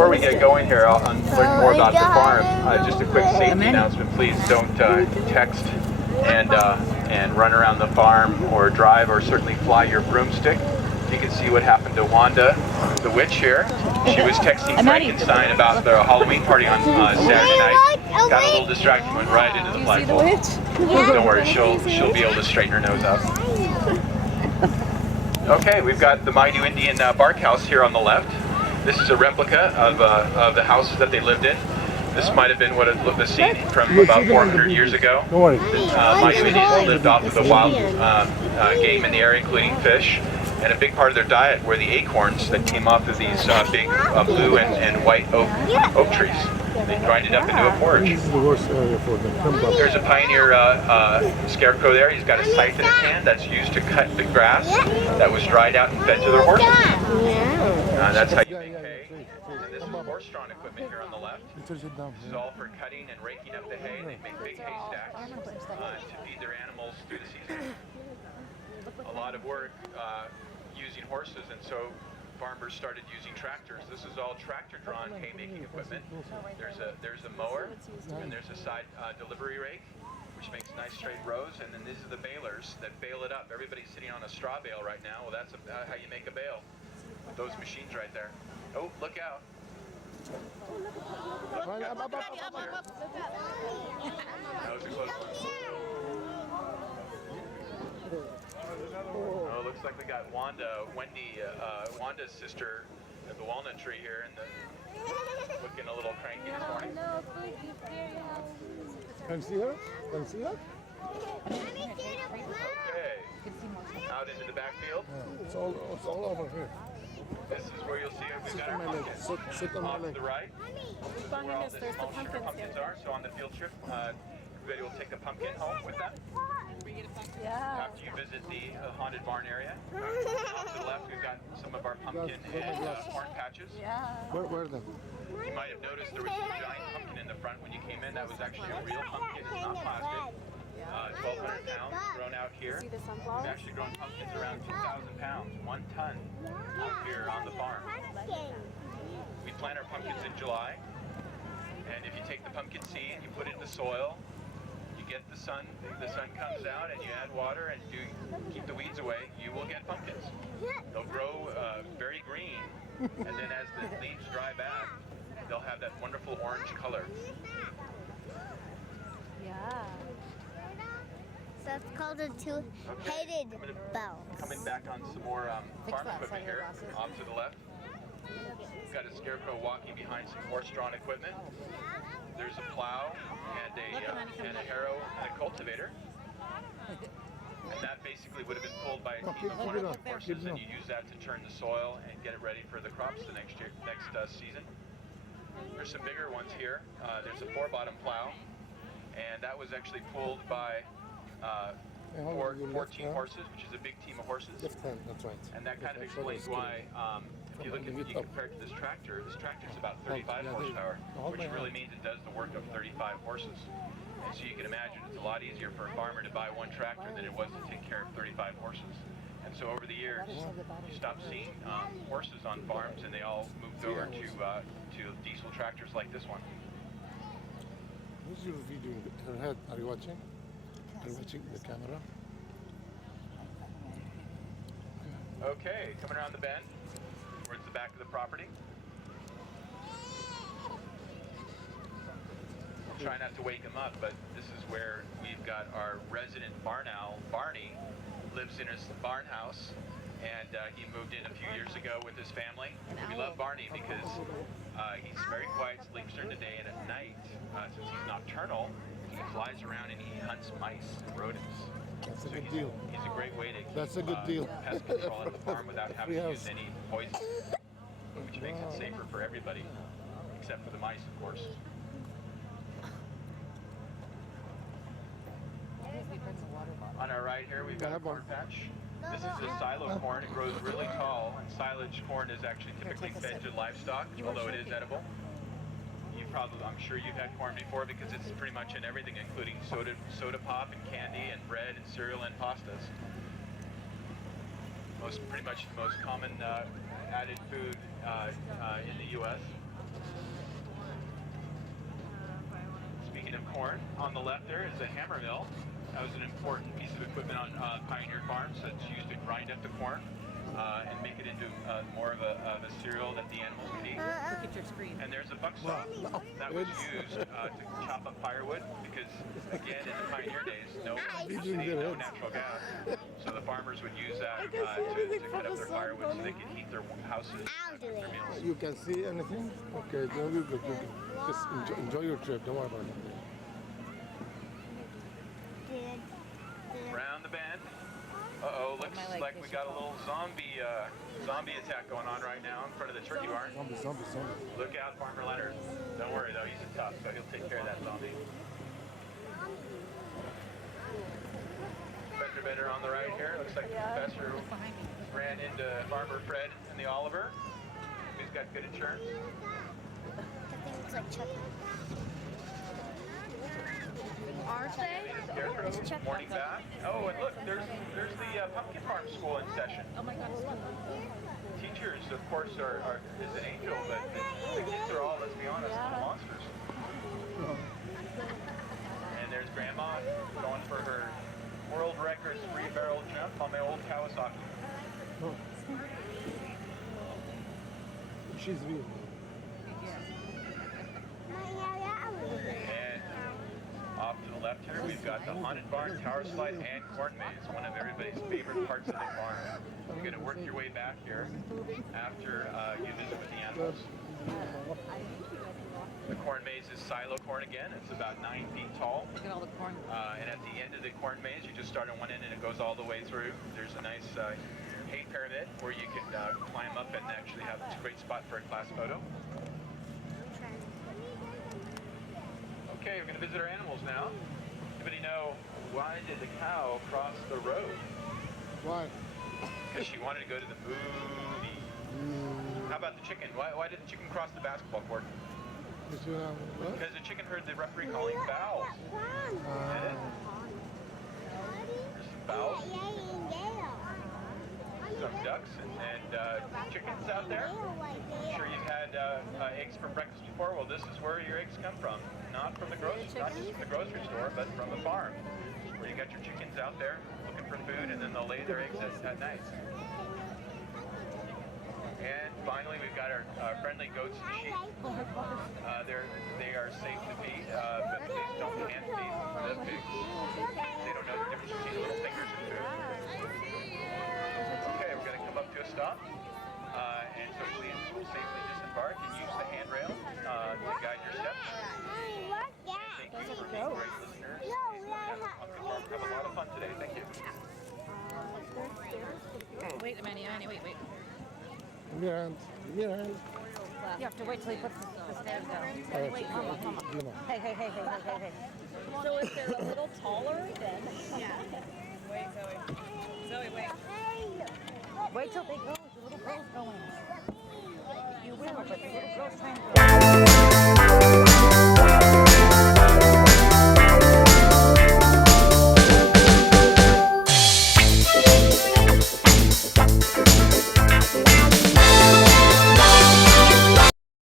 before we get going here on learn more about the farm, just a quick safety announcement. Please don't text and run around the farm or drive or certainly fly your broomstick. You can see what happened to Wanda, the witch here. She was texting Frankenstein about the Halloween party on Saturday night. Got a little distracted, went right into the flagpole. Don't worry, she'll be able to straighten her nose out. Okay, we've got the Maidu Indian bark house here on the left. This is a replica of the houses that they lived in. This might have been what it looked the scene from about 400 years ago. Maidu Indians lived off of the wild game in the area, including fish. And a big part of their diet were the acorns that came off of these big blue and white oak trees. They grind it up into a porridge. There's a pioneer scarecrow there. He's got a scythe in his hand that's used to cut the grass that was dried out and fed to their horses. That's how you make hay. And this is horse-drawn equipment here on the left. This is all for cutting and raking up the hay. They make big hay stacks to feed their animals through the season. A lot of work using horses, and so farmers started using tractors. This is all tractor-drawn hay-making equipment. There's a mower, and there's a side delivery rake, which makes nice straight rows, and then these are the balers that bale it up. Everybody's sitting on a straw bale right now. Well, that's how you make a bale. With those machines right there. Oh, look out. That was a close one. Oh, looks like we got Wanda's sister at the walnut tree here, and looking a little cranky this morning. Can you see her? Can you see her? Okay, out into the backfield. Yeah, it's all over here. This is where you'll see we've got our pumpkins. Sit on my Off leg. to the right. This is where all the small sugar pumpkins are. So on the field trip, everybody will take a pumpkin home with them. Yeah. After you visit the haunted barn area. Off to the left, we've got some of our pumpkin and corn patches. Yeah. Where are they? You might have noticed there was a giant pumpkin in the front when you came in. That was actually a real pumpkin. It's not plastic. 1,200 pounds grown out here. We've actually grown pumpkins around 2,000 pounds, 1 ton out here on the farm. We plant our pumpkins in July, and if you take the pumpkin seed, you put it in the soil, you get the sun comes out, and you add water and keep the weeds away, you will get pumpkins. They'll grow very green, and then as the leaves dry back, they'll have that wonderful orange color. Yeah. So it's called a two-headed bell. Coming back on some more farm equipment here, off to the left. We've got a scarecrow walking behind some horse-drawn equipment. There's a plow and a harrow and a cultivator. And that basically would have been pulled by a team of wonderful horses, and you use that to turn the soil and get it ready for the crops the next season. There's some bigger ones here. There's a 4-bottom plow, and that was actually pulled by 14 horses, which is a big team of horses. Left hand, that's right. And that kind of explains why, if you look at you compare it to this tractor's about 35 horsepower, which really means it does the work of 35 horses. And so you can imagine it's a lot easier for a farmer to buy one tractor than it was to take care of 35 horses. And so over the years, you stopped seeing horses on farms, and they all moved over to diesel tractors like this one. Who's your video in her head? Are you watching? Are you watching the camera? Okay, coming around the bend towards the back of the property. We'll try not to wake him up, but this is where we've got our resident barn owl, Barney, lives in his barn house, and he moved in a few years ago with his family. We love Barney because he's very quiet, sleeps during the day, and at night, since he's nocturnal, he flies around and he hunts mice and rodents. That's a good deal. He's a great way to That's a good deal. pest control at the farm without having to use any poison, which makes it safer for everybody, except for the mice, of course. On our right here, we've got a corn patch. This is a silo corn. It grows really tall, and silage corn is actually typically fed to livestock, although it is edible. I'm sure you've had corn before because it's pretty much in everything, including soda pop and candy and bread and cereal and pastas. Pretty much the most common added food in the U.S. corn. On the left there is a hammer mill. That was an important piece of equipment on Pioneer Farms that's used to grind up the corn and make it into more of a cereal that the animals would eat. Look at your screen. And there's a bucksaw that was used to chop up firewood because, again, in the pioneer days, no electricity, no natural gas. So the farmers would use that to cut up their firewood so they could heat their houses and their meals. You can see anything? Okay, don't be good. Just enjoy your trip. Don't worry about it. Round the bend. Uh-oh, looks like we got a little zombie attack going on right now in front of the turkey barn. Zombie. Look out, Farmer Leonard. Don't worry though, he's tough, so he'll take care of that zombie. Fender bender on the right here. Looks like the professor ran into Farmer Fred and the Oliver. He's got good insurance. That thing looks like chocolate. Aren't they? Morning bath. Oh, and look, there's the pumpkin farm school in session. Oh my God. Teachers, of course, is an angel, but the kids are all, let's be honest, monsters. And there's Grandma going for her world record 3-barrel jump on my old Kawasaki. She's real. And off to the left here, we've got the haunted barn, tower slide, and corn maze, one of everybody's favorite parts of the farm. You're going to work your way back here after you visit with the animals. The corn maze is silo corn again. It's about 9 feet tall. Look at all the corn. And at the end of the corn maze, you just start on one end and it goes all the way through. There's a nice hay pyramid where you can climb up and actually have a great spot for a class photo. Okay, we're going to visit our animals now. Anybody know why did the cow cross the road? Why? Because she wanted to go to the movie. How about the chicken? Why did the chicken cross the basketball court? Because the chicken heard the referee calling fouls. There's some fouls. Some ducks and chickens out there. I'm sure you've had eggs for breakfast before. Well, this is where your eggs come from. Not from the grocery, not just from the grocery store, but from the farm, where you got your chickens out there looking for food, and then they'll lay their eggs at night. And finally, we've got our friendly goats and sheep. They are safe to feed, but they can't feed the pigs. They don't know the difference between the little fingers and food. Okay, we're going to come up to a stop, and so please safely disembark and use the handrail to guide your steps. Thank you for being great listeners. Have a lot of fun today. Thank you. Wait a minute, Annie, wait. Give me your hand. You have to wait till he puts the stand down. Annie, wait, come on. Hey. So if they're a little taller, then... Yeah. Wait, Zoe, wait. Wait till they go. The little girl's going. You will, but the little girl's trying to go.